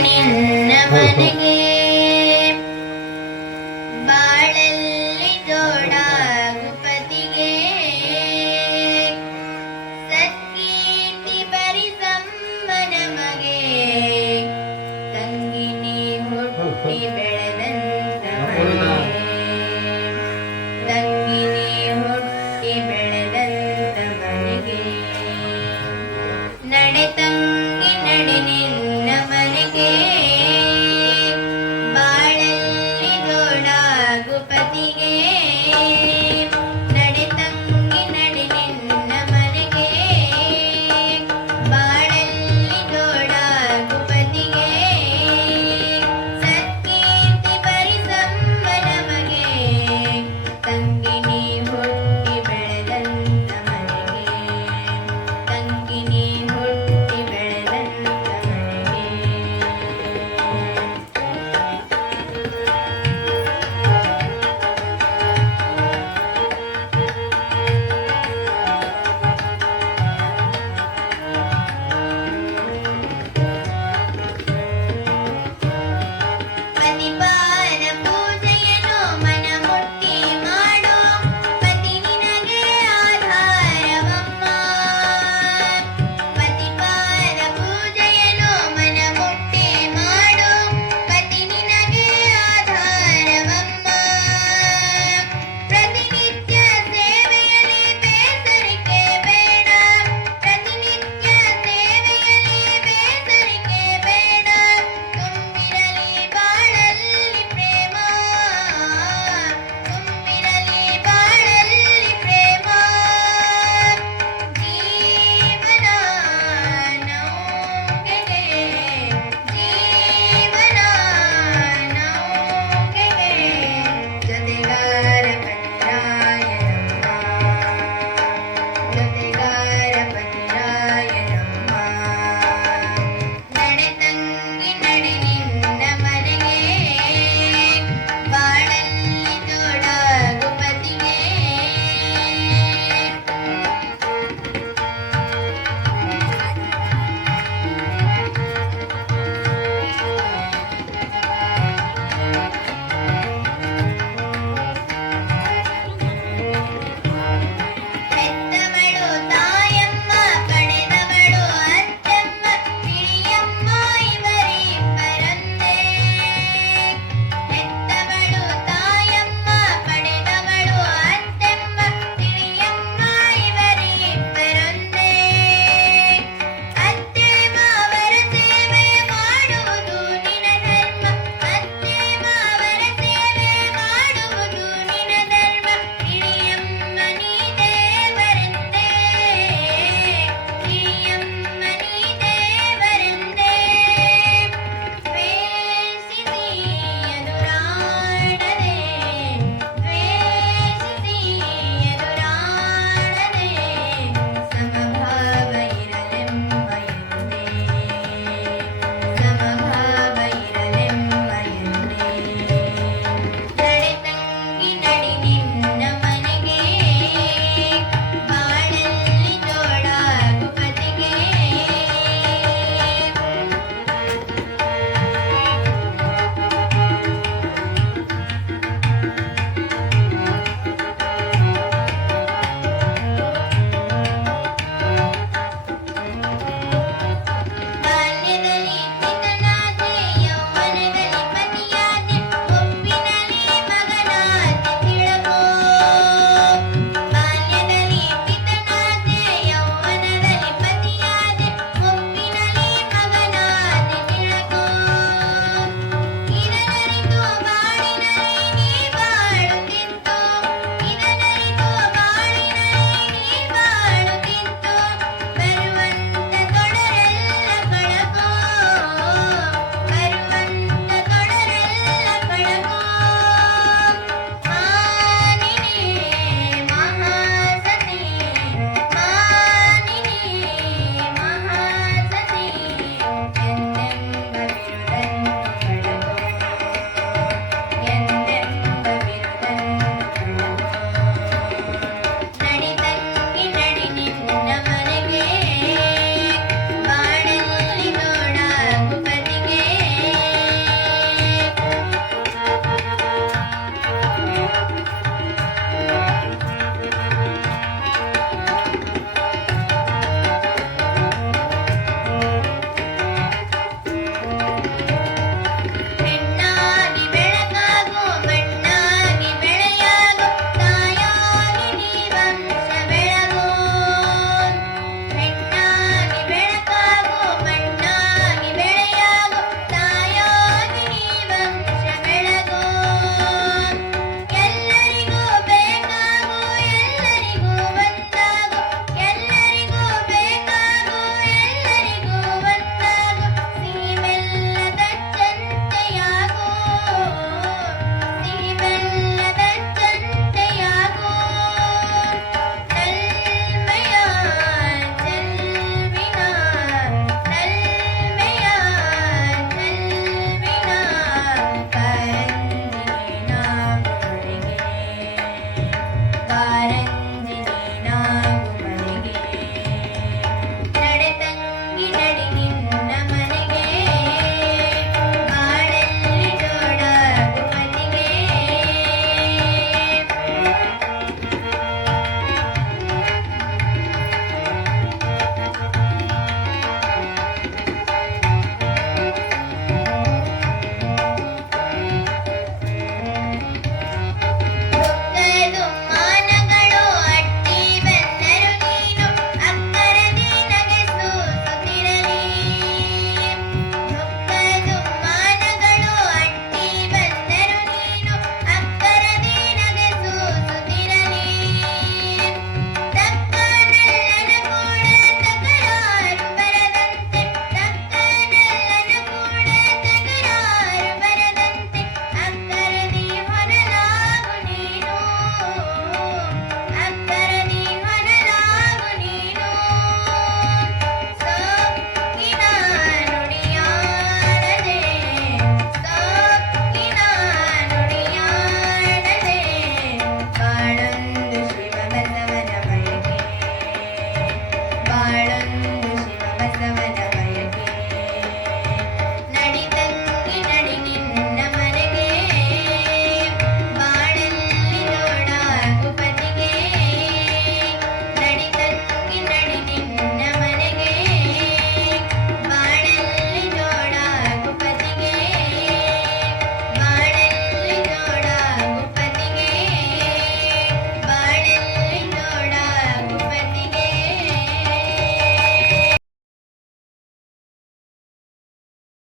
ನಿನ್ನ ಮನೆಗೆ